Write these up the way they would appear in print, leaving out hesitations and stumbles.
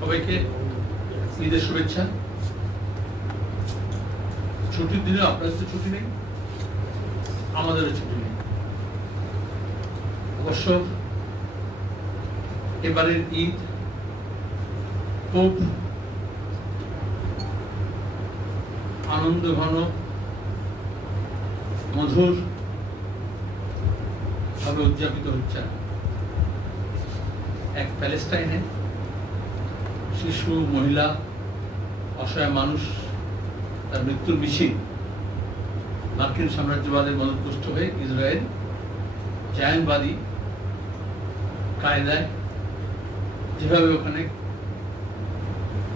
সবাইকে ঈদের শুভেচ্ছা। ছুটির দিনে আপনাদের তো ছুটি নেই, আমাদেরও ছুটি নেই। অবশ্য এবারের ঈদ খুব আনন্দ ঘন মধুর ভাবে উদযাপিত হচ্ছে। এক প্যালেস্টাইনে শিশু, মহিলা, অসহায় মানুষ তার মৃত্যুর মিছিল মার্কিন সাম্রাজ্যবাদের মদতপুষ্ট হয়ে ইসরায়েল জায়নবাদী কায়দায় যেভাবে ওখানে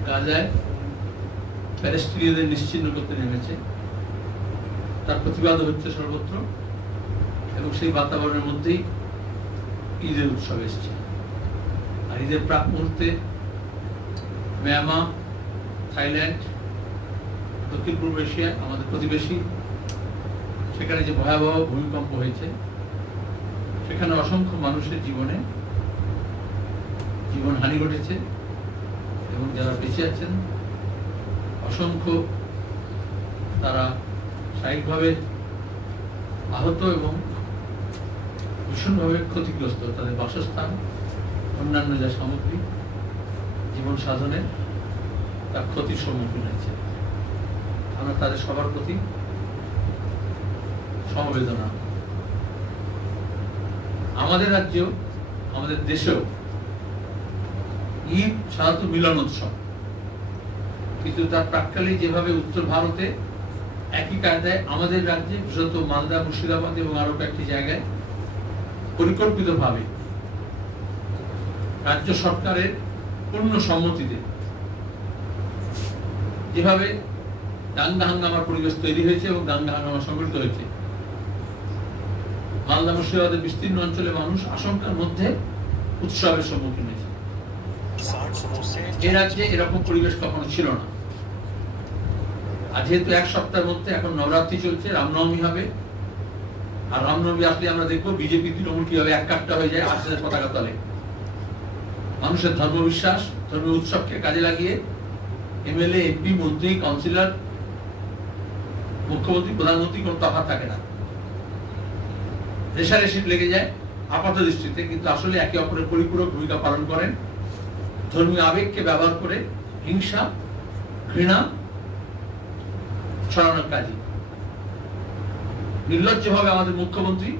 গাজায় প্যালেস্টিনীয়দের নিশ্চিহ্ন করতে নেমেছে, তার প্রতিবাদ হচ্ছে সর্বত্র, এবং সেই বাতাবরণের মধ্যেই ঈদের উৎসব এসছে। আর ঈদের প্রাক মুহূর্তে মিয়ানমার, থাইল্যান্ড, দক্ষিণ পূর্ব এশিয়া আমাদের প্রতিবেশী, সেখানে যে ভয়াবহ ভূমিকম্প হয়েছে, সেখানে অসংখ্য মানুষের জীবনহানি ঘটেছে, এবং যারা বেঁচে আছেন অসংখ্য তারা শারীরিকভাবে আহত এবং ভীষণভাবে ক্ষতিগ্রস্ত। তাদের বাসস্থান, অন্যান্য যা সামগ্রী জীবন সাধনে তার ক্ষতির সম্মুখীন হয়েছে। আমরা তাদের সবার প্রতি সমবেদনা। আমাদের রাজ্যেও, আমাদের দেশেও ঈদ সাধারণত মিলন উৎসব, কিন্তু তার প্রাক্কালে যেভাবে উত্তর ভারতে একই কায়দায় আমাদের রাজ্যে বিশেষত মালদা, মুর্শিদাবাদ এবং আরো কয়েকটি জায়গায় পরিকল্পিতভাবে রাজ্য সরকারের পূর্ণ সম্মতিতে যেভাবে দাঙ্গা হাঙ্গামার পরিবেশ তৈরি হয়েছে এবং দাঙ্গা হাঙ্গামা সংঘটিত হয়েছে, মালদা মুর্শিদাবাদের বিস্তীর্ণ অঞ্চলে মানুষ আশঙ্কার মধ্যে উৎসবের সম্মুখীন হয়েছে। এ রাজ্যে এরকম পরিবেশ কখনো ছিল না। আর যেহেতু এক সপ্তাহের মধ্যে এখন নবরাত্রি চলছে, রামনবমী হবে, আর রামনবমী আসলে আমরা দেখবো বিজেপি তৃণমূল কিভাবে এক কাট্টা হয়ে যায় আরএসএস পতাকা তলে। মানুষের ধর্মবিশ্বাস, ধর্মীয় উৎসবকে কাজে লাগিয়ে এমএলএ, এমপি, মন্ত্রী, কাউন্সিলর, মুখ্যমন্ত্রী, প্রধানমন্ত্রী কোনো তফাৎ থাকে না, রেশারেশি লেগে যায় আপাত দৃষ্টিতে, কিন্তু আসলে একে অপরের পরিপূরক ভূমিকা পালন করেন। ধর্মীয় আবেগকে ব্যবহার করে হিংসা, ঘৃণা ছড়ানোর কাজে নির্লজ্জভাবে আমাদের মুখ্যমন্ত্রী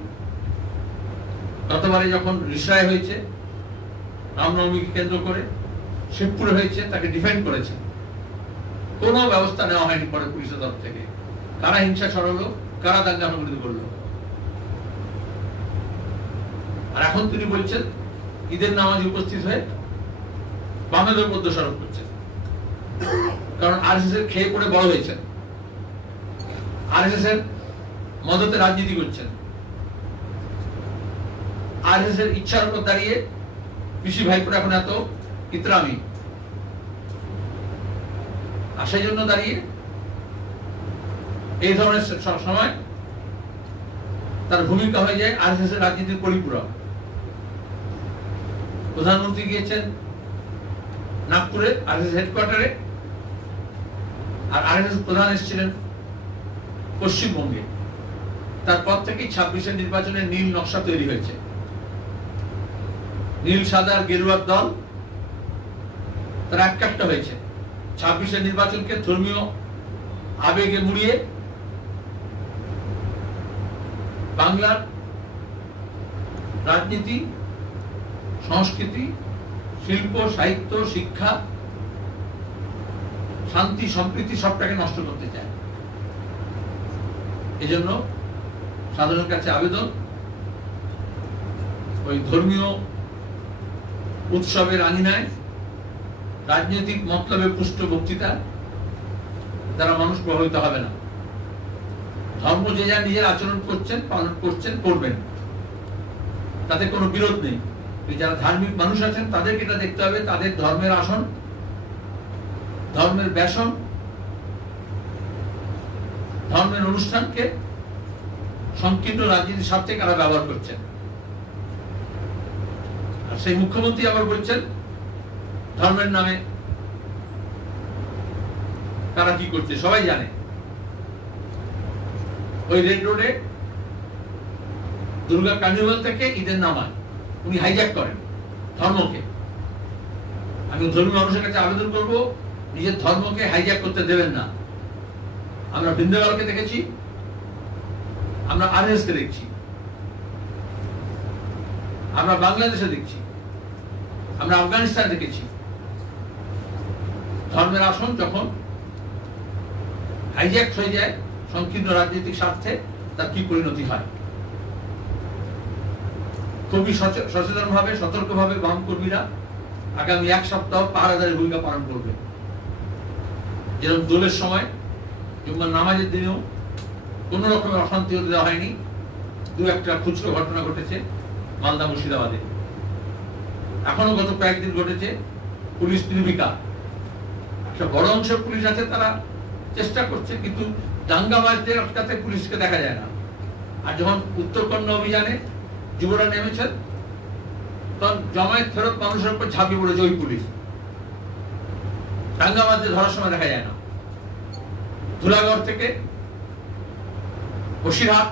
গতবারে যখন রিসায় হয়েছে রামনবমীকে কেন্দ্র করে, শিবপুরে হয়েছে, তাকে ডিফেন্ড করেছে। কোনো ব্যবস্থা নেওয়া হয়নি পরে পুলিশের তরফ থেকে। কারা হিংসা ছড়ালো, কারা দাঙ্গা সংগঠিত করলো। আর এখন তিনি বলছেন ঈদের নামাজে উপস্থিত হয়ে বামেদের মধ্যে সরব করছেন, কারণ আরএসএস এর খেয়ে পড়ে বড় হয়েছেন, আরএসএস এর মদতে রাজনীতি করছেন, আরএসএস এর ইচ্ছার উপর দাঁড়িয়ে পিসি ভাইপোর এখন এত ইতরামি, আর সেই জন্য দাঁড়িয়ে এই ধরনের সময় তার ভূমিকা হয়ে যায় আরএসএস এর রাজনীতির পরিপূরক। প্রধানমন্ত্রী গিয়েছেন নাগপুরে আরএসএস হেডকোয়ার্টারে, আর আরএসএস প্রধান এসেছিলেন পশ্চিমবঙ্গে। তারপর থেকেই 26-এর নির্বাচনের নীল নকশা তৈরি হয়েছে। নীল, সাদা আর গেরুয়ার দল তারা একটা হয়েছে 26-এর নির্বাচনকে ধর্মীয় আবেগে মুড়িয়ে বাংলার রাজনীতি, সংস্কৃতি, শিল্প, সাহিত্য, শিক্ষা, শান্তি, সম্প্রীতি সবটাকে নষ্ট করতে চায়। এজন্য সাধারণের কাছে আবেদন, ওই ধর্মীয় উৎসবের আঙিনায় রাজনৈতিক মতলবে পুষ্ট বক্তৃতা দ্বারা মানুষ প্রভাবিত হবে না। ধর্ম যে যা নিজের আচরণ করছেন, পালন করছেন, করবেন, তাতে কোনো বিরোধ নেই। যারা ধার্মিক মানুষ আছেন তাদেরকে এটা দেখতে হবে, তাদের ধর্মের আসন, ধর্মের ব্যাসন, ধর্মের অনুষ্ঠানকে সংকীর্ণ রাজনীতির স্বার্থে কারা ব্যবহার করছেন। আর সেই মুখ্যমন্ত্রী আবার বলছেন ধর্মের নামে তারা কি করছে সবাই জানে। ওই রেড রোডে দুর্গা কার্নিভাল থেকে ঈদের নামাজ উনি হাইজ্যাক করেন ধর্মকে। আমি ধর্মীয় মানুষের কাছে আবেদন করব, নিজের ধর্মকে হাইজ্যাক করতে দেবেন না। আমরা বৃন্দাবনকে দেখেছি, আমরা আরএসকে দেখছি, আমরা বাংলাদেশে দেখছি, আমরা আফগানিস্তান দেখেছি। ধর্মের আসন যখন হাইজ্যাক হয়ে যায় সংকীর্ণ রাজনৈতিক স্বার্থে, তার কি পরিণতি হয়। খুবই সচেতন ভাবে, সতর্ক ভাবে বাম কর্মীরা আগামী এক সপ্তাহ পাহারাদারের ভূমিকা পালন করবে। যেরকম দোলের সময় জুম্মার নামাজের দিনেও কোন রকমের অশান্তি হতে দেওয়া হয়নি। দু একটা খুচরো ঘটনা ঘটেছে মালদা মুর্শিদাবাদে, এখনো গত কয়েকদিন ঘটেছে পুলিশ নির্বিকা। একটা বড় অংশের পুলিশ আছে, তারা চেষ্টা করছে, কিন্তু দাঙ্গাবাজদের আটকাতে পুলিশকে দেখা যায় না। আর যখন উত্তরকন্যা অভিযানে যুবরা নেমেছেন, তখন জমায়েত ফেরত মানুষের উপর ঝাঁপিয়ে পড়েছে ওই পুলিশ। দাঙ্গাবাজদের ধরার সময় দেখা যায় না। ধুলাগড় থেকে বসিরহাট,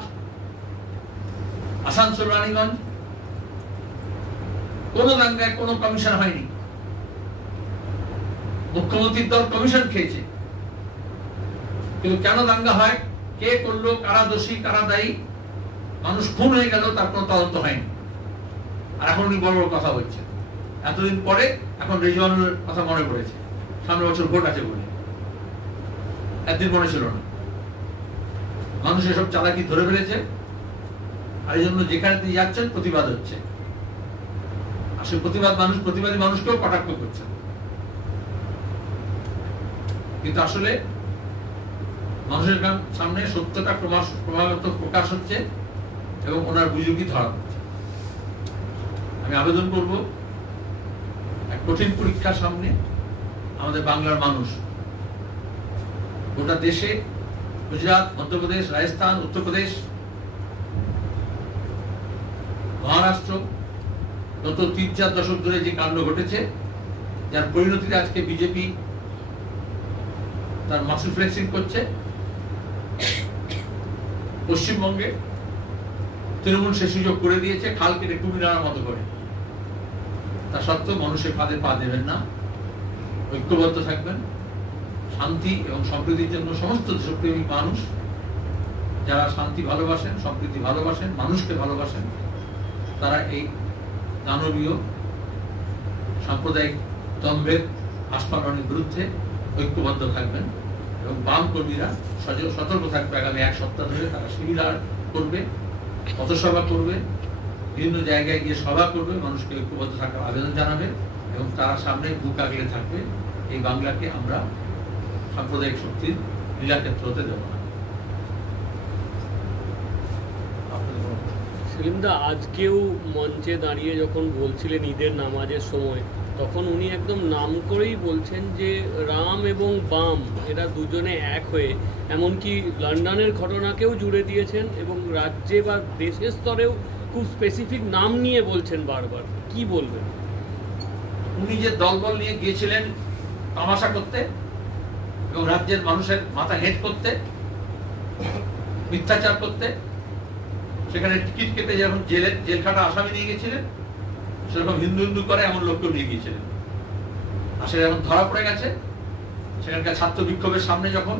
আসানসোল, রানীগঞ্জ, কোন দাঙ্গায় কোন কমিশন হয়নি। মুখ্যমন্ত্রীর দল কমিশন খেয়েছে, কিন্তু কেন দাঙ্গা হয়, কে করলো, কারা দোষী, কারা দায়ী, মানুষ খুন হয়ে গেল, তার কোনো তদন্ত হয়নি। আর এখন উনি বড় বড় কথা বলছেন। এতদিন পরে এখন রেজওয়ানুর কথা মনে পড়েছে, সামনের বছর ভোট আছে বলে। একদিন মনে ছিল না। মানুষ এসব চালাকি ধরে ফেলেছে, আর এই জন্য যেখানে তিনি যাচ্ছেন প্রতিবাদ হচ্ছে। আর সে প্রতিবাদী মানুষকেও কটাক্ষ করছেন। কিন্তু আসলে মানুষের সামনে সত্যটা ক্রমাগত প্রকাশ হচ্ছে এবং ওনার বুঝুকি ধরা হচ্ছে। আমি আবেদন করব, এক কঠিন পরীক্ষার সামনে আমাদের বাংলার মানুষ, গোটা দেশে গুজরাট, মধ্যপ্রদেশ, রাজস্থান, উত্তরপ্রদেশ, মহারাষ্ট্র, গত ৩-৪ দশক ধরে যে কাণ্ড ঘটেছে, যার পরিণতিতে আজকে বিজেপি তার মাসল ফ্লেক্সিং করছে। পশ্চিমবঙ্গে তৃণমূল সে সুযোগ করে দিয়েছে, খাল কেটে কুমিরার মতো করে। তা সত্ত্বেও মানুষের ফাঁদে পা দেবেন না, ঐক্যবদ্ধ থাকবেন। শান্তি এবং সম্প্রীতির জন্য সমস্ত দেশপ্রেমিক মানুষ যারা শান্তি ভালোবাসেন, সম্প্রীতি ভালোবাসেন, মানুষকে ভালোবাসেন, তারা এই দানবীয় সাম্প্রদায়িক দম্ভের আস্ফালনের বিরুদ্ধে ঐক্যবদ্ধ থাকবেন। এবং বাম কর্মীরা সতর্ক থাকবে। আগামী এক সপ্তাহ ধরে তারা শিবির করবে, পথসভা করবে, বিভিন্ন জায়গায় গিয়ে সভা করবে, মানুষকে ঐক্যবদ্ধ থাকার আবেদন জানাবে এবং তারা সামনে বুক আগলে থাকবে। এই বাংলাকে আমরা সাম্প্রদায়িক শক্তির লীলাক্ষেত্র হতে দেব না। সেলিমদা আজকেও মঞ্চে দাঁড়িয়ে যখন বলছিলেন ঈদের নামাজের সময়, তখন উনি একদম নাম করেই বলছেন যে রাম এবং বাম এরা দুজনে এক হয়ে, এমনকি লন্ডনের ঘটনাকেও জুড়ে দিয়েছেন এবং রাজ্যে বা দেশের স্তরেও খুব স্পেসিফিক নাম নিয়ে বলছেন বারবার। কি বলবেন? উনি যে দলবল নিয়ে গিয়েছিলেন তামাশা করতে এবং রাজ্যের মানুষের মাথা হেট করতে, মিথ্যাচার করতে, সেখানে টিকিট কেটে যখন জেল খাটা আসামি নিয়ে গেছিলেন, সেরকম হিন্দু হিন্দু করে এমন লোককেও নিয়ে গিয়েছিলেন। আসলে এখন ধরা পড়ে গেছে। সেখানকার ছাত্র বিক্ষোভের সামনে যখন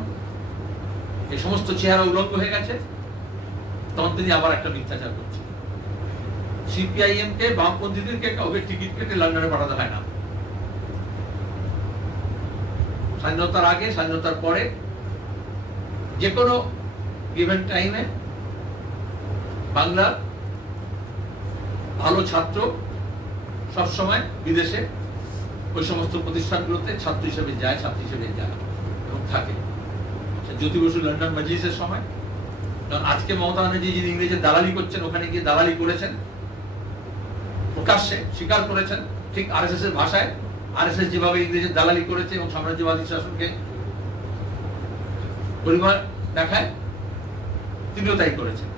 এই সমস্ত চেহারা উলঙ্গ হয়ে গেছে, তখন তিনি আবার একটা মিথ্যাচার করছেন। সিপিআইএম কে, বামপন্থীদেরকে কাউকে টিকিট কেটে লন্ডনে পাঠাতে হয় না। স্বাধীনতার আগে, স্বাধীনতার পরে, যে কোনো গিভেন টাইমে বাংলার ভালো ছাত্র সবসময় বিদেশে ওই সমস্ত প্রতিষ্ঠানগুলোতে ছাত্র হিসেবে যায়, ছাত্রী হিসেবে যায় এবং থাকে। জ্যোতি বসু লন্ডন মজলিসের সময়, কারণ আজকে মমতা ব্যানার্জি যিনি ইংরেজের দালালি করছেন, ওখানে গিয়ে দালালি করেছেন, প্রকাশ্যে স্বীকার করেছেন। ঠিক আরএসএস এর ভাষায়, আরএসএস যেভাবে ইংরেজের দালালি করেছে এবং সাম্রাজ্যবাদী শাসনকে পরিবার দেখায়, তিনিও তাই করেছেন।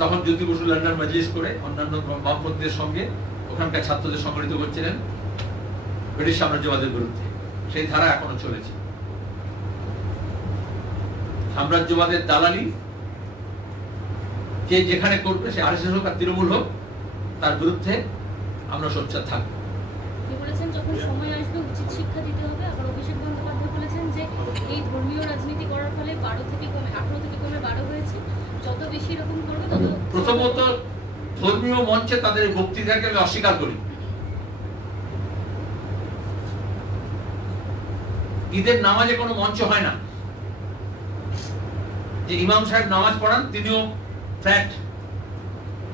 তখন জ্যোতি বসু লন্ডন মজলিস করে অন্যান্য বামপন্থীদের সঙ্গে ওখানকার ছাত্রদের সংগঠিত করছিলেন ব্রিটিশ সাম্রাজ্যবাদের বিরুদ্ধে। সেই ধারা এখনো চলেছে। সাম্রাজ্যবাদের দালালি কে যেখানে করবে, সে আরএসএস হোক আর তৃণমূল হোক, তার বিরুদ্ধে আমরা সোচ্চার থাকবো। বলেছেন যখন সময় আসবে উচিত শিক্ষা দিতে হবে। আবার অভিষেক বন্দ্যোপাধ্যায় বলেছেন যে এই ধর্মীয় রাজনীতি করার ফলে 18 থেকে কমে 12 হয়েছে, যত বেশি এরকম করবে তত। প্রথমত ধর্মীয় মঞ্চে তাদের বক্তৃতাকে আমি অস্বীকার করি। ঈদের নামাজে কোনো মঞ্চ হয় না, যে ইমাম সাহেব নামাজ পড়ান তিনিও ফ্ল্যাট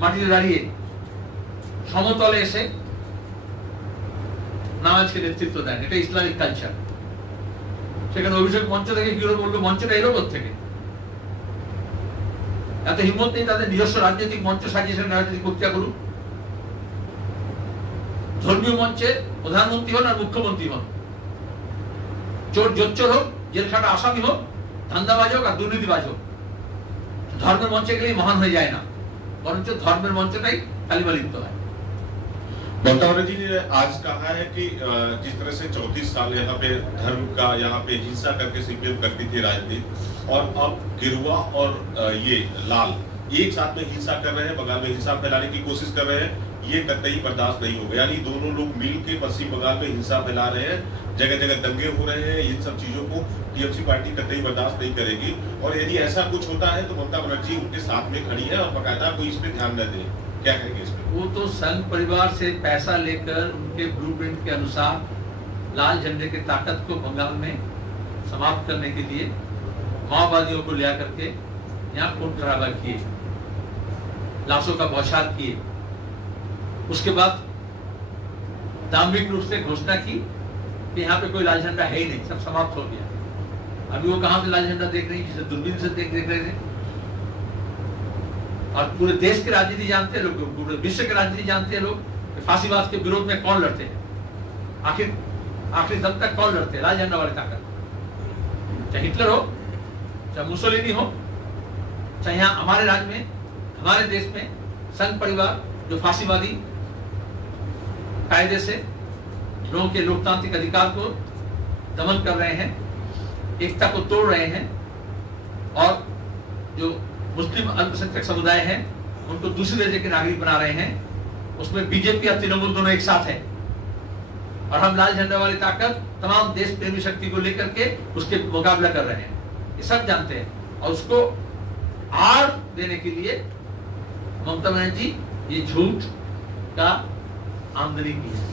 মাটিতে দাঁড়িয়ে সমতলে এসে নামাজকে নেতৃত্ব দেন, এটা ইসলামিক কালচার। সেখানে অভিষেক মঞ্চ থেকে কি করে বলবে মঞ্চটা এলো থেকে? এত হিম্মত নেই তাদের নিজস্ব রাজনৈতিক মঞ্চ সাজিয়ে রাজনৈতিক বক্তৃতা করুন। ধর্মীয় মঞ্চে প্রধানমন্ত্রী হন আর মুখ্যমন্ত্রী হন, চোর জোচ্চোর হোক, জেলখাটা আসামি হোক, ধান্দাবাজ হোক আর দুর্নীতিবাজ হোক, ধর্মের মঞ্চে গেলেই মহান হয়ে যায় না, বরঞ্চ ধর্মের মঞ্চটাই কালিমা লিপ্ত হয়। ममता बनर्जी ने आज कहा है कि जिस तरह से 34 साल यहाँ पे धर्म का, यहाँ पे हिंसा करके सीपीएम करती थी राजनीति, और अब गिरुआ और ये लाल एक साथ में हिंसा कर रहे हैं, बंगाल में हिंसा फैलाने की कोशिश कर रहे हैं, ये कतई बर्दाश्त नहीं होगा। यानी दोनों लोग मिल के पश्चिम बंगाल में हिंसा फैला रहे हैं, जगह जगह दंगे हो रहे हैं। इन सब चीजों को टीएमसी पार्टी कतई बर्दाश्त नहीं करेगी, और यदि ऐसा कुछ होता है तो ममता बनर्जी उनके साथ में खड़ी है और बाकायदा कोई इस पे ध्यान न दे। क्या कहेंगे इसमें? वो तो संघ परिवार से पैसा लेकर उनके ब्लूप्रिंट के अनुसार लाल झंडे की ताकत को बंगाल में समाप्त करने के लिए माओवादियों को लिया करके यहाँ खून खराबा किए, लाशों का बौछार किए। उसके बाद दाम्भिक रूप से घोषणा की कि यहाँ पे कोई लाल झंडा है ही नहीं, सब समाप्त हो गया। अभी वो कहां से लाल झंडा देख रही है? जिसे दूरबीन से देख रहे थे। और पूरे देश की राजनीति जानते हैं लोग, पूरे विश्व की राजनीति जानते हैं लोग, फांसीवाद के विरोध में कौन लड़ते हैं, आखिर दम तक कौन लड़ते हैं? लाल झंडा वाली ताकत, चाहे हिटलर हो, चाहे मुसोलिनी हो, चाहे यहाँ हमारे राज्य में, हमारे देश में संघ परिवार जो फांसीवादी कायदे से लोगों के लोकतांत्रिक अधिकार को दमन कर रहे हैं, एकता को तोड़ रहे हैं, और जो मुस्लिम अल्पसंख्यक समुदाय है उनको दूसरे दर्जे के नागरिक बना रहे हैं, उसमें बीजेपी और तृणमूल दोनों एक साथ है। और हम लाल झंडा वाली ताकत तमाम देश प्रेमी शक्ति को लेकर के उसके मुकाबला कर रहे हैं, ये सब जानते हैं। और उसको आड़ देने के लिए ममता बनर्जी ये झूठ का आमदनी की है।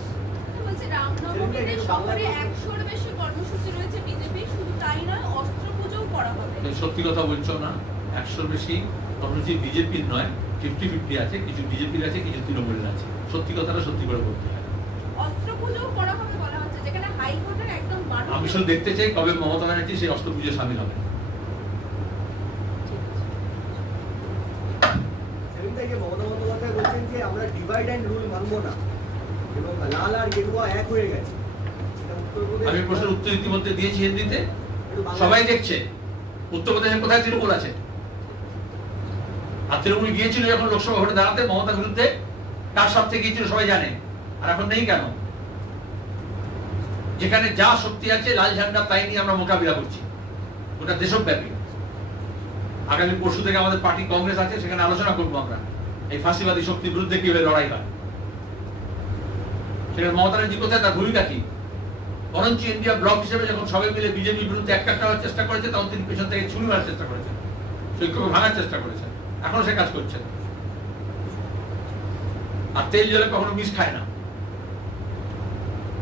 রামনবমীতে শহরে 100-র বেশি কর্মসূচি রয়েছে বিজেপি, শুধু তাই নয় অস্ত্র পূজাও করা হবে। সত্যি কথা বলছো না, 100-র বেশি কর্মসূচি বিজেপির নয়, 50-50 আছে, কিছু বিজেপির আছে, কিছু তৃণমূলের আছে। সত্যি কথাটা সত্যি করে বলতে হয়। অস্ত্র পূজাও করা হবে বলা হচ্ছে, যেখানে হাইকোর্টের একদম 12। আমি শুধু দেখতে চাই কবে মমতা ব্যানার্জি সেই অস্ত্র পুজো সামিল হবে। মমতা বন্দ্যোপাধ্যায় বলছেন যে আমরা ডিভাইড অ্যান্ড রুল মানবো না এবং লাল আর গেরুয়া এক হয়ে গেছে। আমি প্রশ্নের উত্তর ইতিমধ্যে দিয়েছি হিন্দিতে, সবাই দেখছে। উত্তরপ্রদেশে কোথায় তৃণমূল আছে? আর তৃণমূল গিয়েছিল যখন লোকসভা ভোটে দাঁড়াতে মমতার বিরুদ্ধে, কার স্বার্থে গিয়েছিল সবাই জানে, আর এখন নেই কেন? যেখানে যা শক্তি আছে লাল ঝান্ডা তাই নিয়ে আমরা মোকাবিলা করছি, ওটা দেশব্যাপী। আগামী পরশু থেকে আমাদের পার্টি কংগ্রেস আছে, সেখানে আলোচনা করবো আমরা এই ফাঁসিবাদী শক্তির বিরুদ্ধে কিভাবে লড়াই হয়। সেখানে মমতা ব্যানার্জি কোথায়, তার ভূমিকা কি? বরঞ্চ ইন্ডিয়া ব্লক হিসেবে যখন সবাই মিলে বিজেপির বিরুদ্ধে একটা করার চেষ্টা করেছে, তখন তিনি পেছন থেকে ছুরি মারার চেষ্টা করেছেন, ঐক্যকে ভাঙার চেষ্টা করেছেন। এখনো সে কাজ করছেন। আর তেল জলে কখনো মিশ খায় না।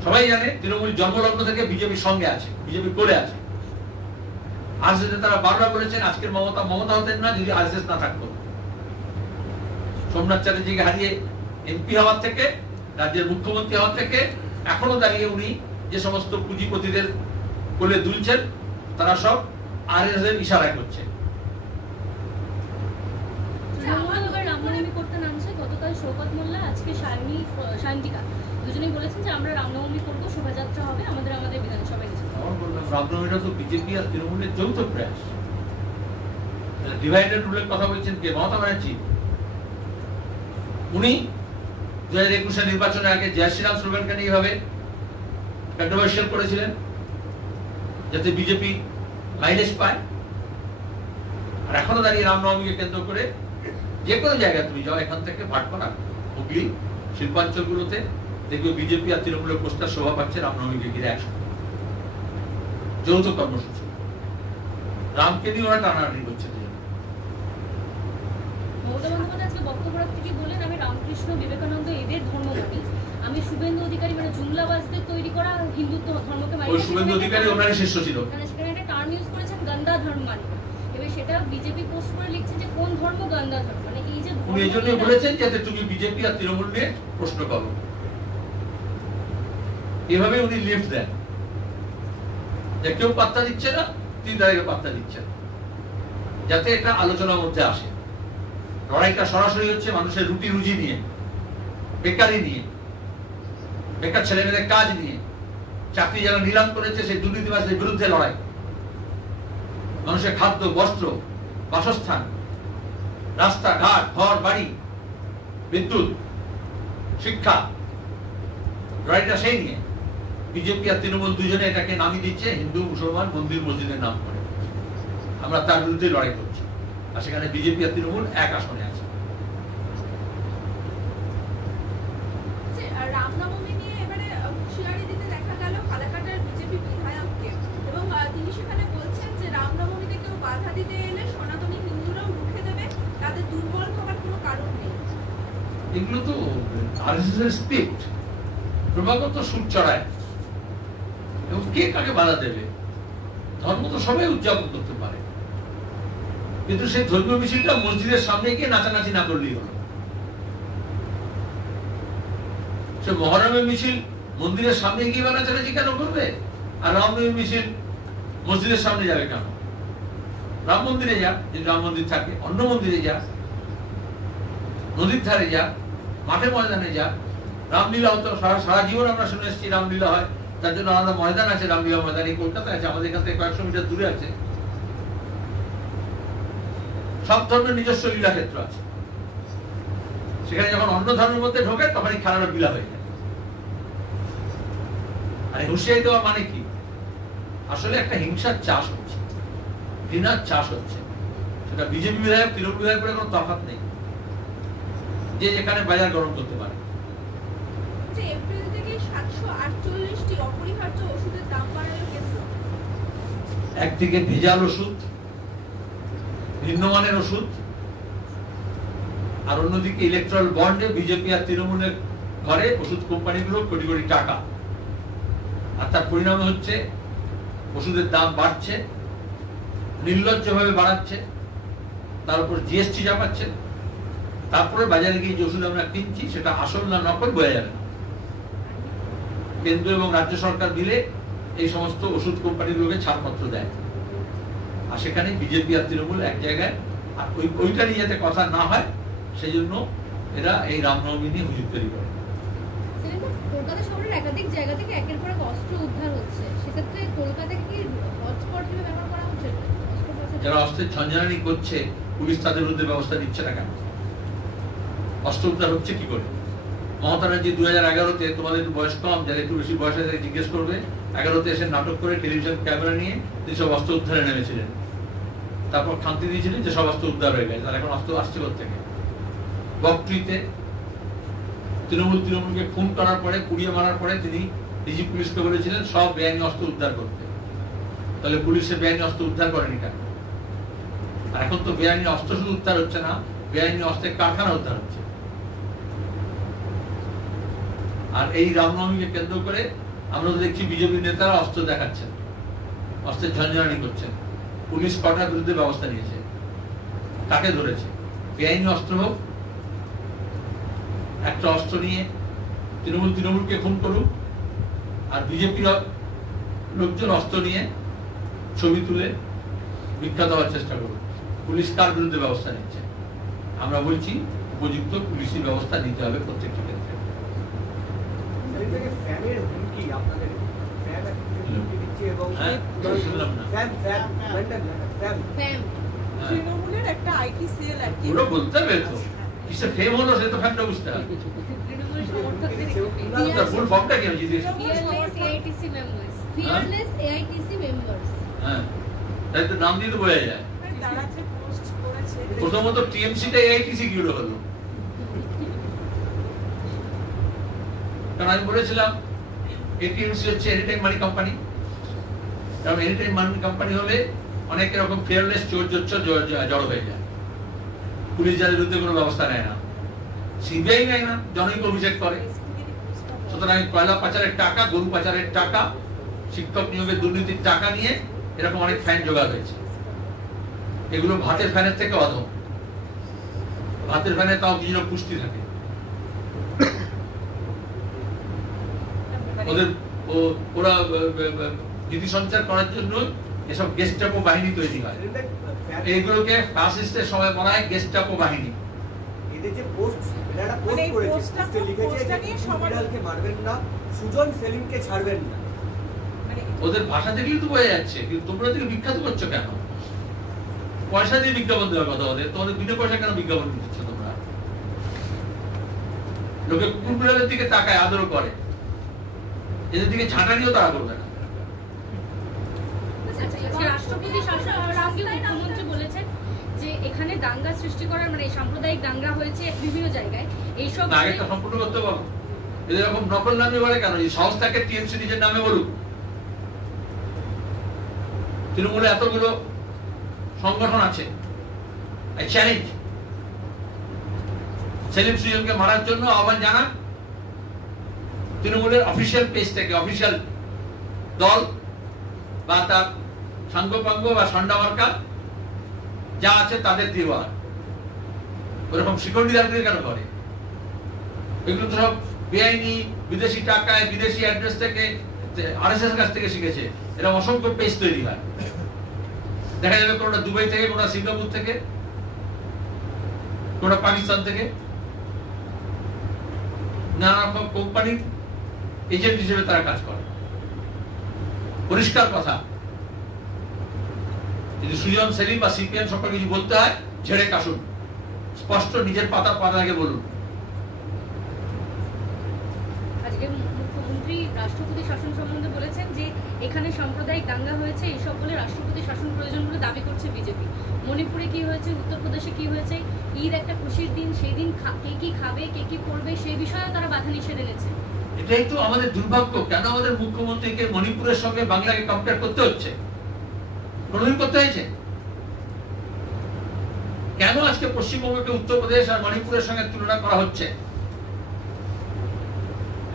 সবাই জানে তৃণমূল জন্মলগ্ন থেকে বিজেপির সঙ্গে আছে, বিজেপি করে আছে। আরএসএস তারা বারবার বলেছেন আজকের মমতা হতেন না যদি আরএসএস না থাকতো। সোমনাথ চ্যাটার্জিকে হারিয়ে এমপি হওয়ার থেকে, রাজ্যের মুখ্যমন্ত্রী হওয়ার থেকে এখনো দাঁড়িয়ে উনি যে সমস্ত পুঁজিপতিদের কোলে দুলছেন, তারা সব আরএসএস এর ইশারায় করছে। রামনবমী করতে নামছে গতকাল শওকত মোল্লা, আজকে সায়ন্তিকা, দুজনেই বলেছেন যে আমরা রামনবমী করবো, শোভাযাত্রা হবে, আমাদের বিধানসভায় গেছে। রামনবমীটা তো বিজেপি আর তৃণমূলের যৌথ প্রয়াস। ডিভাইডেড রুলের কথা বলছেন কে? মমতা ব্যানার্জি। উনি 2021 নির্বাচনের আগে জয় শ্রীরাম স্লোগানকে নিয়ে এইভাবে কন্ট্রোভার্সিয়াল করেছিলেন যাতে বিজেপি মাইলেজ পায়। আর এখনো দাঁড়িয়ে রামনবমীকে কেন্দ্র করে যে কোনো জায়গায় তুমি যাও, এখান থেকে ভাটপাড়া, হুগলি, শিল্পাঞ্চলগুলোতে দেখবে বিজেপি আর তৃণমূলের পোস্টার শোভা পাচ্ছে রামনবমীকে ঘিরে একসাথে, যৌথ কর্মসূচি। রামকে নিয়ে ওরা টানাটানি করছে। মমতা বন্দ্যোপাধ্যায় আজকে বক্তব্য রাখতে গিয়ে বললেন, আমি রামকৃষ্ণ, বিবেকানন্দ এদের ধর্ম মানি, আমি শুভেন্দু অধিকারী মানে জুমলাবাজদের তৈরি করা হিন্দুত্ব ধর্মকে মানি। ওই শুভেন্দু অধিকারী ওনারই শিষ্য ছিল। সেখানে একটা টার্ম ইউজ করেছেন গন্দা ধর্ম মানি। এবার সেটা বিজেপি পোস্ট করে লিখছে যে কোন ধর্ম গন্দা ধর্ম, মানে এই যে উনি এই জন্যই বলেছেন যাতে তুমি বিজেপি আর তৃণমূল নিয়ে প্রশ্ন করো, এভাবে উনি লিফট দেন যে কেউ পাত্তা দিচ্ছে না, তিনি তাদেরকে পাত্তা দিচ্ছেন, যাতে এটা আলোচনার মধ্যে আসে। লড়াইটা সরাসরি হচ্ছে মানুষের রুটি রুজি নিয়ে, বেকারি নিয়ে, বেকার ছেলেমেয়েদের কাজ নিয়ে, চাকরি যারা নিলাম করেছে সেই দুর্নীতিবাজদের বিরুদ্ধে লড়াই, মানুষের খাদ্য, বস্ত্র, বাসস্থান, রাস্তাঘাট, ঘর বাড়ি, বিদ্যুৎ, শিক্ষা, লড়াইটা সেই নিয়ে। বিজেপি আর তৃণমূল দুজনে এটাকে নামিয়ে দিচ্ছে হিন্দু মুসলমান মন্দির মসজিদের নাম করে। আমরা তার বিরুদ্ধে লড়াই করছি, আর সেখানে বিজেপি আর তৃণমূল এক আসনে আছে। রামনবমী নিয়ে এবারে হুঁশিয়ারি দিতে দেখা গেল ফালাকাটার বিজেপি বিধায়ককে, এবং তিনি সেখানে বলছেন যে রামনবমীতে কেউ বাধা দিতে এলে সনাতনী হিন্দুরাও রুখে দেবে, তাদের দুর্বল হওয়ার কোনো কারণ নেই। এগুলো তো আরএসএস এর স্ক্রিপ্ট, ক্রমাগত সুর চড়ায়, এবং কে কাকে বাধা দেবে? ধর্ম তো সবাই উদযাপন করতে পারে, কিন্তু সেই ধর্মীয় মিছিলটা মসজিদের সামনে গিয়ে নাচানাচি না করলেই হলো। সে মহরমের মিছিল মন্দিরের সামনে গিয়ে নাচানাচি কেন করবে? আর রামনবমীর মিছিল মসজিদের সামনে যাবে কেন? রাম মন্দিরে যা, যদি রাম মন্দির থাকে, অন্য মন্দিরে যা, নদীর ধারে যা, মাঠে ময়দানে যা। রামলীলা হতো, সারা জীবন আমরা শুনে এসেছি রামলীলা হয়, তার জন্য আলাদা ময়দান আছে, রামলীলা ময়দান এই কলকাতায় আছে, আমাদের এখান থেকে কয়েকশো মিটার দূরে আছে। সব ধর্মের নিজস্ব লীলা ক্ষেত্র আছে, সেখানে যখন অন্য ধর্মের মধ্যে ঢোকে তখনই খেলাটা বিলা হয়ে যায়। আর হুঁশিয়ারি দেওয়া মানে কি? আসলে একটা হিংসার চাষ হচ্ছে, ঘৃণার চাষ হচ্ছে। সেটা বিজেপি বিধায়ক, তৃণমূল বিধায়ক করে কোনো তফাৎ নেই, যে যেখানে বাজার গরম করতে পারে। এপ্রিল থেকে 748টি অপরিহার্য ওষুধের দাম বাড়ালো কেন্দ্র। একদিকে ভেজাল ওষুধ, নিম্নমানের ওষুধ, আর অন্যদিকে ইলেকট্রাল বন্ডে বিজেপি আর তৃণমূলের ঘরে ওষুধ কোম্পানিগুলো কোটি কোটি টাকা। আর তার পরিণামে হচ্ছে ওষুধের দাম বাড়ছে, নির্লজ্জভাবে বাড়াচ্ছে, তার উপর জিএসটি চাপাচ্ছে। তারপরে বাজারে গিয়ে যে ওষুধ আমরা কিনছি সেটা আসল না নকল বোঝা যাবে না। কেন্দ্র এবং রাজ্য সরকার মিলে এই সমস্ত ওষুধ কোম্পানিগুলোকে ছাড়পত্র দেয়, আর সেখানে বিজেপি আর তৃণমূল এক জায়গায়। আর ওইটা নিয়ে যাতে কথা না হয় সেই জন্য এরা এই রামনবমী নিয়ে হুজুগ তৈরি করে। কলকাতা শহরের একাধিক জায়গা থেকে একের পর এক অস্ত্র উদ্ধার হচ্ছে, সেক্ষেত্রে কলকাতাকে কি হটস্পট হিসেবে ব্যবহার করা উচিত? যারা অস্ত্রের ঝঞ্ঝানি করছে পুলিশ তাদের বিরুদ্ধে ব্যবস্থা নিচ্ছে না কেন? অস্ত্র উদ্ধার হচ্ছে কি করে? মমতা ব্যানার্জি 2011-তে, তোমাদের একটু বয়স কম, যারা একটু বেশি বয়স আছে জিজ্ঞেস করবে, 11-তে এসে নাটক করে টেলিভিশন ক্যামেরা নিয়ে তিনি সব অস্ত্র উদ্ধারে নেমেছিলেন। তারপর খান্তি দিয়েছিলেন যে সব অস্ত্র উদ্ধার হয়ে গেছে, তার এখন অস্ত্র আসছে কোথেকে? বকটুইতে তৃণমূলকে খুন করার পরে, পুড়িয়ে মারার পরে তিনি ডিজি পুলিশকে বলেছিলেন সব বেআইনি অস্ত্র উদ্ধার করতে। তাহলে পুলিশে বেআইনি অস্ত্র উদ্ধার করেনি কেন? আর এখন তো বেআইনি অস্ত্র শুধু উদ্ধার হচ্ছে না, বেআইনি অস্ত্রের কারখানা উদ্ধার হচ্ছে। আর এই রামনবমীকে কেন্দ্র করে আমরা দেখছি বিজেপি নেতারা অস্ত্র দেখাচ্ছেন, অস্ত্রের ঝঞ্ঝানি করছেন। পুলিশ কটার বিরুদ্ধে ব্যবস্থা নিয়েছে, কাকে ধরেছে? বেআইনি অস্ত্র হোক, একটা অস্ত্র নিয়ে তৃণমূলকে খুন করুক, আর বিজেপির লোকজন অস্ত্র নিয়ে ছবি তুলে বিখ্যাত হওয়ার চেষ্টা করুক। পুলিশ কার বিরুদ্ধে ব্যবস্থা নিচ্ছে? আমরা বলছি উপযুক্ত পুলিশি ব্যবস্থা নিতে হবে প্রত্যেকটি ক্ষেত্রে। তৃণমূলের একটা আইটি সেল আর কি বলতে হবে তো কিসে ফেম হলো, সে তো ফ্যানটা বুঝতে হবে। তৃণমূল সমর্থকদের ফুল ফর্মটা কি আমি জিজ্ঞেস ফিয়ারলেস AITC মেম্বার্স। হ্যাঁ, তাই তো নাম দিয়ে তো বোঝা যায়। তারা যে পোস্ট প্রথমত টিএমসিটা এআইটিসি কি হলো, কারণ আমি বলেছিলাম এটিএমসি হচ্ছে এনিটাইম মানি কোম্পানি, কারণ এনিটাইম মানি কোম্পানি হলে অনেক রকম ফেয়ারলেস চোর জড়ো হয়ে যায়, পুলিশ যাদের বিরুদ্ধে কোনো ব্যবস্থা নেয় না, সিবিআই নেয় না, জনৈক অভিযোগ করে। সুতরাং কয়লা পাচারের টাকা, গরু পাচারের টাকা, শিক্ষক নিয়োগের দুর্নীতির টাকা নিয়ে এরকম অনেক ফ্যান জোগাড় হয়েছে। এগুলো ভাতের ফ্যানের থেকে অধম, ভাতের ফ্যানে তাও কিছুটা পুষ্টি থাকে। ওদের ওরা নীতি সঞ্চার করার জন্য এসব গেস্টাপো বাহিনী তৈরি হয়, এইগুলোকে ফ্যাসিস্টের সময় বলা হয় গেস্টাপো বাহিনী। এদের যে পোস্ট, এটা একটা পোস্ট করেছে, পোস্টে লিখেছে যে সুবিরালকে মারবেন না, সুজন সেলিমকে ছাড়বেন না। ওদের ভাষা দেখলেই তো বোঝা যাচ্ছে, কিন্তু তোমরা থেকে বিখ্যাত করছো কেন? পয়সা দিয়ে বিজ্ঞাপন দেওয়ার কথা ওদের, তোমাদের বিনা পয়সা কেন বিজ্ঞাপন দিচ্ছ তোমরা? লোকে কুকুর বিড়ালের দিকে তাকায়, আদর করে, এদের দিকে ঝাঁটানিও তারা করবে না। রাষ্ট্রপতি শাসন প্রসঙ্গে মুখ্যমন্ত্রী বলেছেন যে এখানে দাঙ্গা সৃষ্টি করার, মানে সাম্প্রদায়িক দাঙ্গা হয়েছে বিভিন্ন জায়গায়, এইসব আগেটা সম্পূর্ণ করতে পারো। এরকম নকল নামে বলে কেন? এই সংস্থাকে টিএমসি নিজের নামে বলুক। তৃণমূলে এতগুলো সংগঠন আছে, চ্যালেঞ্জ সেলিম সুজনকে মারার জন্য আহ্বান জানান তৃণমূলের অফিসিয়াল পেজ থেকে, অফিসিয়াল দল বা তার সাঙ্গপাঙ্গ বা সন্ডামার্কা যা আছে তাদের দিয়ে বলা। ওরকম শিকড়িদারদের কেন করে? এগুলো তো সব বেআইনি, বিদেশি টাকায়, বিদেশি অ্যাড্রেস থেকে, আরএসএস কাছ থেকে শিখেছে। এরকম অসংখ্য পেজ তৈরি হয়, দেখা যাবে কোনটা দুবাই থেকে, কোনটা সিঙ্গাপুর থেকে, কোনটা পাকিস্তান থেকে, নানা রকম কোম্পানির এজেন্ট হিসেবে তারা কাজ করে। পরিষ্কার কথা, যদি সুজন সেলিম বা সিপিএম সম্পর্কে কিছু বলতে হয়, ঝেড়ে কাশুন, স্পষ্ট নিজের পাতাকে বলুন। আজকে মুখ্যমন্ত্রী রাষ্ট্রপতি শাসন সম্বন্ধে বলেছেন যে এখানে সাম্প্রদায়িক দাঙ্গা হয়েছে, এইসব বলে রাষ্ট্রপতি শাসন প্রয়োজন বলে দাবি করছে বিজেপি। মণিপুরে কি হয়েছে, উত্তরপ্রদেশে কি হয়েছে, ঈদ একটা খুশির দিন, সেই দিন কে কি খাবে, কে কি পড়বে, সেই বিষয়েও তারা বাধা নিষেধ এনেছে। এটাই তো আমাদের দুর্ভাগ্য। কেন আমাদের মুখ্যমন্ত্রীকে মণিপুরের সঙ্গে বাংলাকে কম্পেয়ার করতে হচ্ছে? কোনদিন করতে হয়েছে? কেন আজকে পশ্চিমবঙ্গকে উত্তরপ্রদেশ আর মণিপুরের সঙ্গে তুলনা করা হচ্ছে?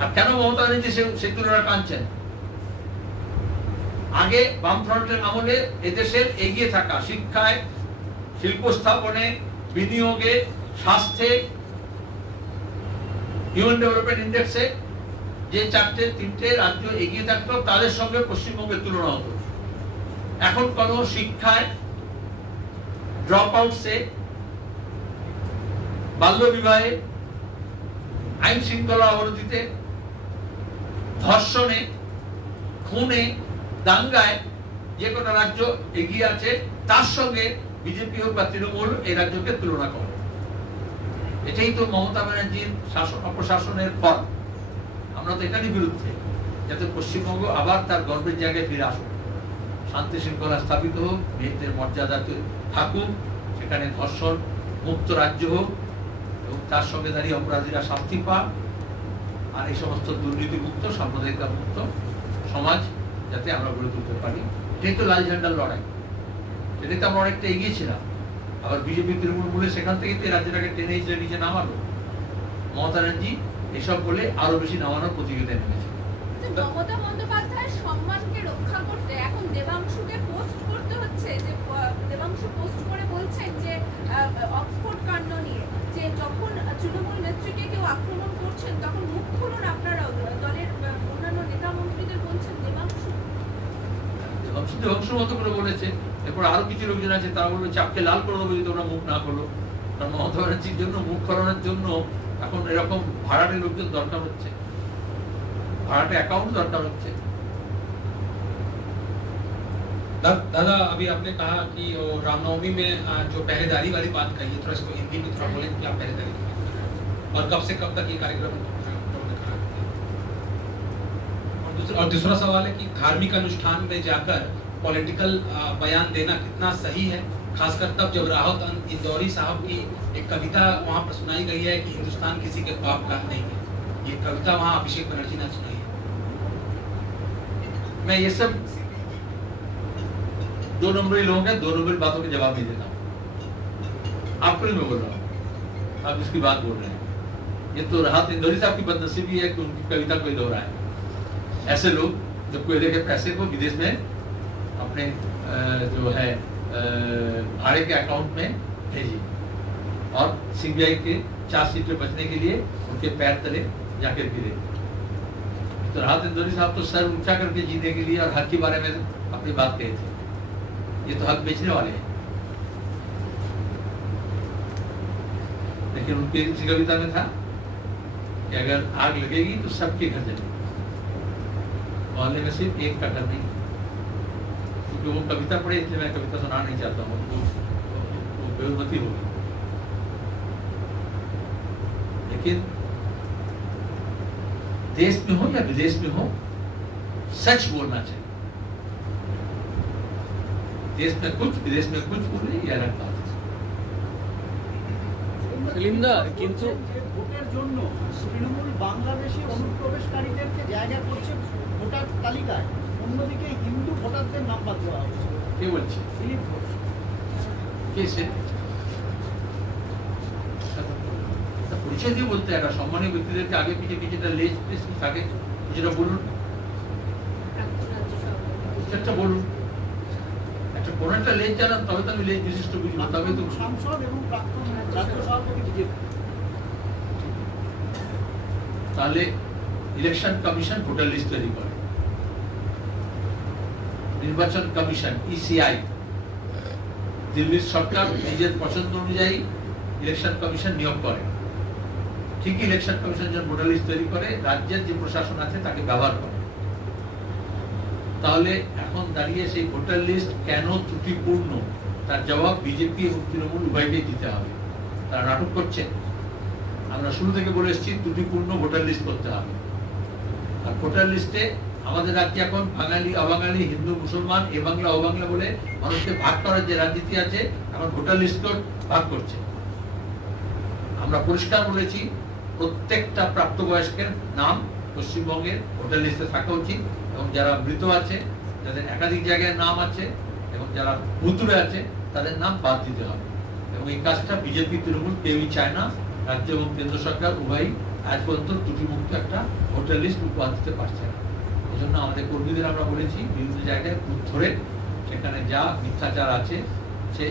আর কেন মমতা ব্যানার্জি সেই তুলনা টানছেন? আগে বামফ্রন্টের আমলে এদেশের এগিয়ে থাকা শিক্ষায়, শিল্প স্থাপনে, বিনিয়োগে, স্বাস্থ্যে, হিউম্যান ডেভেলপমেন্ট ইন্ডেক্সে যে তিনটে রাজ্য এগিয়ে থাকতো, তাদের সঙ্গে পশ্চিমবঙ্গের তুলনা হতো। এখন কোন শিক্ষায়, ড্রপ আউটসে, বাল্য বিবাহে, আইন শৃঙ্খলা অবনতিতে, ধর্ষণে, খুনে, দাঙ্গায় যে কোনো রাজ্য এগিয়ে আছে, তার সঙ্গে বিজেপি হোক বা তৃণমূল এই রাজ্যকে তুলনা করে। এটাই তো মমতা ব্যানার্জির শাসন অপশাসনের ফল। আমরা তো এটারই বিরুদ্ধে, যাতে পশ্চিমবঙ্গ আবার তার গর্বের জায়গায় ফিরে আসুক, শান্তি শৃঙ্খলা স্থাপিত হোক, মেয়েদের মর্যাদা থাকুক, সেখানে ধর্ষণ মুক্ত রাজ্য হোক, এবং তার সঙ্গে দাঁড়িয়ে অপরাধীরা শাস্তি পাক, আর এই সমস্ত দুর্নীতি মুক্ত, সাম্প্রদায়িকতা মুক্ত সমাজ যাতে আমরা গড়ে তুলতে পারি। এটাই তো লাল ঝান্ডার লড়াই, সেটাই তো আমরা অনেকটা এগিয়েছিলাম। আবার বিজেপি তৃণমূল বলে সেখান থেকে তো রাজ্যটাকে টেনে হিসেবে নিচে নামালো। মমতা ব্যানার্জি এসব বলে আরো বেশি নামানোর প্রতিযোগিতায় নেমেছে। মমতা বন্দ্যোপাধ্যায়ের সম্মানকে রক্ষা করতে এখন দেবাংশুকে পোস্ট করতে হচ্ছে, যে দেবাংশু পোস্ট করে বলছেন যে অক্সফোর্ড কাণ্ড নিয়ে, যে যখন তৃণমূল নেত্রীকে কেউ আক্রমণ করছেন তখন মুখ খুলুন আপনারাও। দলের অন্যান্য নেতা মন্ত্রীদের বলছেন দেবাংশুর মতো করে বলেছে। এরপর আরো কিছু লোকজন আছে, তারা বলবে চাপকে লাল করে দেবো যদি তোমরা মুখ না করো। কারণ মমতা ব্যানার্জির জন্য মুখ খোলানোর জন্য এখন এরকম ভাড়াটে লোকজন দরকার হচ্ছে, ভাড়াটে অ্যাকাউন্ট দরকার হচ্ছে। दादा अभी आपने कहा कि रामनवमी में जो पहरेदारी वाली बात कही, थोड़ा इसको हिंदी में थोड़ा बोले कि आप पहरेदारी और कब से कब तक ये कार्यक्रम, और दूसरा सवाल है कि धार्मिक अनुष्ठान में जाकर पॉलिटिकल बयान देना कितना सही है, खासकर तब जब राहत इंदौरी साहब की एक कविता वहाँ पर सुनाई गई है कि हिंदुस्तान किसी के बाप का नहीं है। ये कविता वहाँ अभिषेक बनर्जी ने सुनाई है। मैं ये सब 2 नंबरी लोगों के 2 नंबरी बातों के जवाब नहीं देता हूँ। आपको नहीं मैं बोल रहा हूँ, आप इसकी बात बोल रहे हैं। ये तो राहत इंदौरी साहब की बदनसीबी है कि उनकी कविता कोई दोहराए। ऐसे लोग जो कोयले के पैसे को विदेश में अपने जो है भाड़े के अकाउंट में भेजी और सीबीआई के चार्जशीट पे बचने के लिए उनके पैर तले जाकर गिरे। तो राहत इंदौरी साहब तो सर ऊंचा करके जीने के लिए और हक के बारे में अपनी बात कही थी। ये तो हक बेचने वाले हैं। लेकिन उनकी इसी कविता में था कि अगर आग लगेगी तो सबके घर जलेगी, मोहल्ले में सिर्फ एक का घर नहीं। क्योंकि वो कविता पढ़े इसलिए मैं कविता सुना नहीं चाहता हूँ, वो बेहुरमती होगी। लेकिन देश में हो या विदेश में हो, सच बोलना चाहिए। देश में कुछ विदेश में कुछ बोले ये अलग बात है। সেলিমদা, কিন্তু ভোটের জন্য তৃণমূল বাংলাদেশের অনুপ্রবেশকারীদেরকে জায়গা করছে ভোটার তালিকায়, অন্যদিকে হিন্দু ভোটারদের নাম বাদ দেওয়া হচ্ছে। কে বলছে? দিলীপ ঘোষ। কে সে? পরিচয় দিয়ে বলতে একটা সম্মানীয় ব্যক্তিদেরকে আগে পিছিয়ে কিছুটা লেজ থাকে, কিছুটা বলুন, একটা বলুন, একটা কোনো একটা লেজ জানান, তবে তো আমি লেজ বিশিষ্ট বুঝবো, তবে তো সাংসদ এবং প্রাক্তন রাজ্য সভাপতি বিজেপি। তাহলে ইলেকশন কমিশন ভোটার লিস্ট তৈরি করে, নির্বাচন কমিশন ইসিআই, দিল্লির সরকার নিজের পছন্দ অনুযায়ী ইলেকশন কমিশন নিয়োগ করে। ঠিক ইলেকশন কমিশন যখন ভোটার লিস্ট তৈরি করে, রাজ্যের যে প্রশাসন আছে তাকে ব্যবহার করে। তাহলে এখন দাঁড়িয়ে সেই ভোটার লিস্ট কেন ত্রুটিপূর্ণ, তার জবাব বিজেপি এবং তৃণমূল উভয়কেই দিতে হবে। তারা নাটক করছে। আমরা শুরু থেকে বলে এসেছি ত্রুটিপূর্ণ ভোটার লিস্ট করতে হবে। আর ভোটার লিস্টে আমাদের রাজ্যে এখন বাঙালি অবাঙালি, হিন্দু মুসলমান, এ বাংলা ও বাংলা বলে মানুষকে ভাগ করার যে রাজনীতি আছে, এখন ভোটার লিস্ট ভাগ করছে। আমরা পরিষ্কার বলেছি প্রত্যেকটা প্রাপ্তবয়স্কের নাম পশ্চিমবঙ্গের ভোটার লিস্টে থাকা উচিত, এবং যারা মৃত আছে, যাদের একাধিক জায়গায় নাম আছে এবং যারা ভুতুড়ে আছে তাদের নাম বাদ দিতে হবে। এবং এই কাজটা বিজেপি তৃণমূল কেউই চায় না। রাজ্য এবং কেন্দ্র সরকার উভয়ই আজ পর্যন্ত ত্রুটিমুক্ত একটা ভোটার লিস্ট উপহার দিতে পারছে না। এই জন্য আমাদের কর্মীদের আমরা বলেছি বিভিন্ন জায়গায় বুথ ধরে সেখানে যা মিথ্যাচার আছে, সে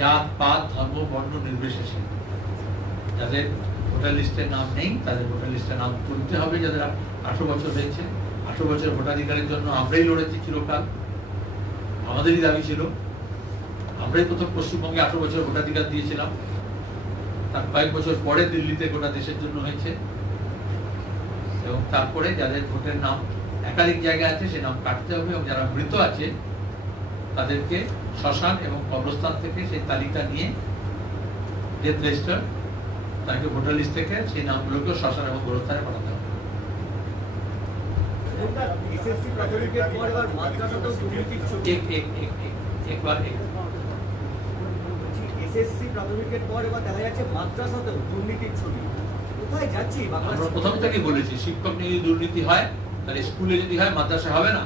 জাত পাত ধর্ম বর্ণ নির্বিশেষে যাদের ভোটার লিস্টের নাম নেই তাদের ভোটার লিস্টের নাম তুলতে হবে। যাদের 18 বছর হয়েছে, 18 বছর ভোটাধিকারের জন্য আমরাই লড়েছি চিরকাল, আমাদেরই দাবি ছিল। আমরাই প্রথম পশ্চিমবঙ্গে 18 বছর ভোটাধিকার দিয়েছিলাম, তার কয়েক বছর পরে দিল্লিতে গোটা দেশের জন্য হয়েছে। এবং তারপরে যাদের ভোটের নাম একাধিক জায়গায় আছে সে নাম কাটতে হবে, এবং যারা মৃত আছে তাদেরকে শ্মশান এবং কবরস্থান থেকে সেই তালিকা নিয়ে ডেথ রেজিস্টার, তাকে ভোটার লিস্ট থেকে সেই নামগুলোকে শ্মশান এবং কবরস্থানে পাঠাতে হবে। এসএসসি প্রাথমিকের পর এবার মাদ্রাসাতেও দুর্নীতির ছবি। এসএসসি প্রাথমিকের পর এবার দেখা যাচ্ছে মাদ্রাসাতেও দুর্নীতির ছবি। কোথায় যাচ্ছি? আমরা প্রথম থেকেই বলেছি শিক্ষক নিয়ে যদি দুর্নীতি হয় তাহলে স্কুলে যদি হয় মাদ্রাসা হবে না,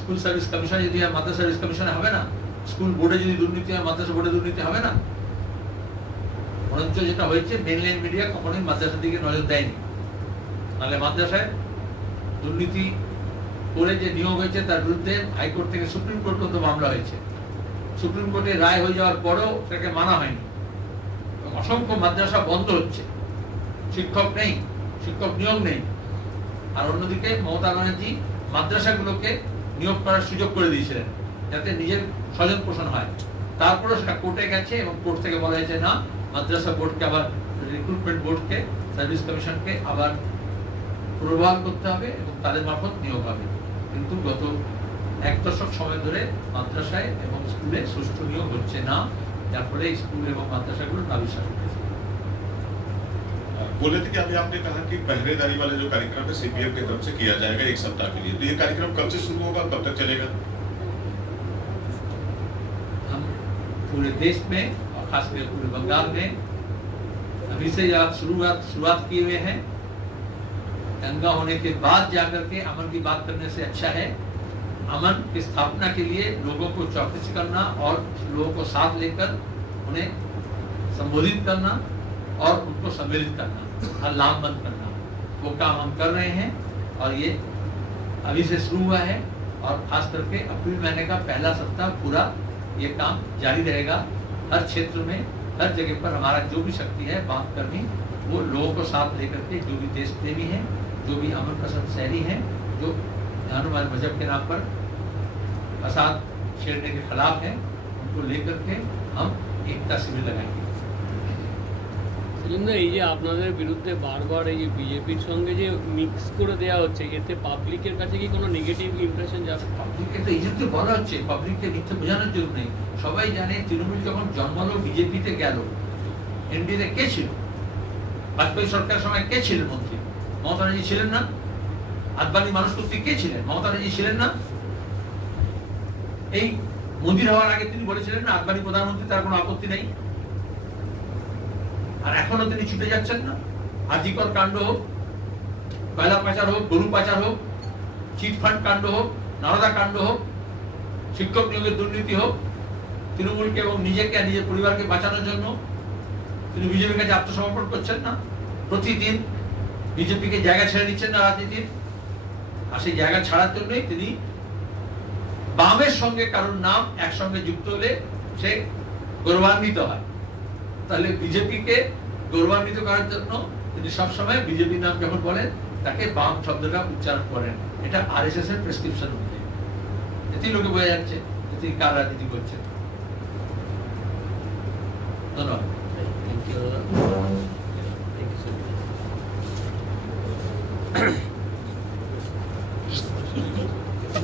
স্কুল সার্ভিস কমিশনে যদি হয় মাদ্রাসা সার্ভিস কমিশনে হবে না, স্কুল বোর্ডে যদি দুর্নীতি হয় মাদ্রাসা বোর্ডে দুর্নীতি হবে না। বরঞ্চ যেটা হয়েছে মেনলাইন মিডিয়া কখনোই মাদ্রাসার দিকে নজর দেয়নি। তাহলে মাদ্রাসায় দুর্নীতি করে যে নিয়োগ হয়েছে তার বিরুদ্ধে হাইকোর্ট থেকে সুপ্রিম কোর্ট পর্যন্ত মামলা হয়েছে। সুপ্রিম কোর্টে রায় হয়ে যাওয়ার পরেও সেটাকে মানা হয়নি। অসংখ্য মাদ্রাসা বন্ধ হচ্ছে, শিক্ষক নেই, শিক্ষক নিয়োগ নেই। আর অন্যদিকে মমতা ব্যানার্জি মাদ্রাসাগুলোকে নিয়োগ করার সুযোগ করে দিয়েছিলেন যাতে নিজের স্বজন পোষণ হয়। তারপরে সেটা কোর্টে গেছে এবং কোর্ট থেকে বলা হয়েছে না, মাদ্রাসা বোর্ডকে আবার রিক্রুটমেন্ট বোর্ডকে সার্ভিস কমিশনকে আবার পুনর্বহাল করতে হবে এবং তাদের মারফত নিয়োগ হবে। কিন্তু গত 1 দশক সময় ধরে মাদ্রাসায় এবং স্কুলে সুষ্ঠু নিয়োগ হচ্ছে না, যার ফলে স্কুল এবং মাদ্রাসাগুলো নাবিশ্বাস উঠেছে। बोले थे कि अभी आपने कहा कि पहरेदारी वाला जो कार्यक्रम है सीपीएम की तरफ से किया जाएगा 1 सप्ताह के लिए, तो ये कार्यक्रम कब से शुरू होगा, कब तक चलेगा? पूरे देश में और खासकर पूरे बंगाल में अभी से आप शुरुआत किए हुए हैं। दंगा होने के बाद जाकर के अमन की बात करने से अच्छा है अमन की स्थापना के लिए लोगों को चौकसी करना और लोगों को साथ लेकर उन्हें संबोधित करना और उनको सम्मिलित करना और लामबंद करना, वो काम हम कर रहे हैं और ये अभी से शुरू हुआ है और खास करके अप्रैल महीने का पहला सप्ताह पूरा ये काम जारी रहेगा। हर क्षेत्र में हर जगह पर हमारा जो भी शक्ति है बात करनी, वो लोगों को साथ लेकर के जो भी देश प्रेमी हैं, जो भी अमन पसंद शहरी हैं, जो हनुमान मजहब के नाम पर फसाद छेड़ने के खिलाफ है, उनको लेकर के हम एकता शिविर लगाएंगे। এই যে আপনাদের বিরুদ্ধে বারবার এই যে বিজেপির সঙ্গে যে মিক্স করে দেওয়া হচ্ছে, এতে পাবলিকের কাছে কি কোনো নেগেটিভ ইমপ্রেশন যাবে? পাবলিকের তো এই জন্য বলা হচ্ছে, পাবলিককে মিথ্যে বোঝানোর জন্য নেই। সবাই জানে তৃণমূল যখন জন্মালো বিজেপিতে গেল, এনডিএতে কে ছিল? বাজপেয়ী সরকার সময় কে ছিলেন মন্ত্রী? মমতা ব্যানার্জি ছিলেন না? আদবানি মানুষ কর্তৃক কে ছিলেন? মমতা ব্যানার্জি ছিলেন না? এই মোদির হওয়ার আগে তিনি বলেছিলেন না আদবানি প্রধানমন্ত্রী, তার কোনো আপত্তি নেই। আর এখনো তিনি ছুটে যাচ্ছেন না। আজিকর কাণ্ড হোক, কয়লা পাচার হোক, গরু পাচার হোক, চিটফান্ড কাণ্ড হোক, নারদা কাণ্ড হোক, শিক্ষক নিয়োগের দুর্নীতি হোক, তৃণমূলকে এবং নিজেকে আর নিজের পরিবারকে বাঁচানোর জন্য তিনি বিজেপির কাছে আত্মসমর্পণ করছেন না। প্রতিদিন বিজেপিকে জায়গা ছেড়ে নিচ্ছেন না রাজনীতির। আর সেই জায়গা ছাড়ার জন্যই তিনি বামের সঙ্গে কারোর নাম একসঙ্গে যুক্ত হলে সে গৌরবান্বিত হয়। তাহলে বিজেপিকে গৌরবান্বিত করার জন্য তিনি সবসময় বিজেপির নাম যখন বলেন তাকে বাম শব্দটা উচ্চারণ করেন। এটা আরএসএস এর প্রেসক্রিপশন অনুযায়ী। এতেই লোকে বোঝা যাচ্ছে যে তিনি কার রাজনীতি করছেন। ধন্যবাদ।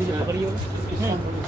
Thank you.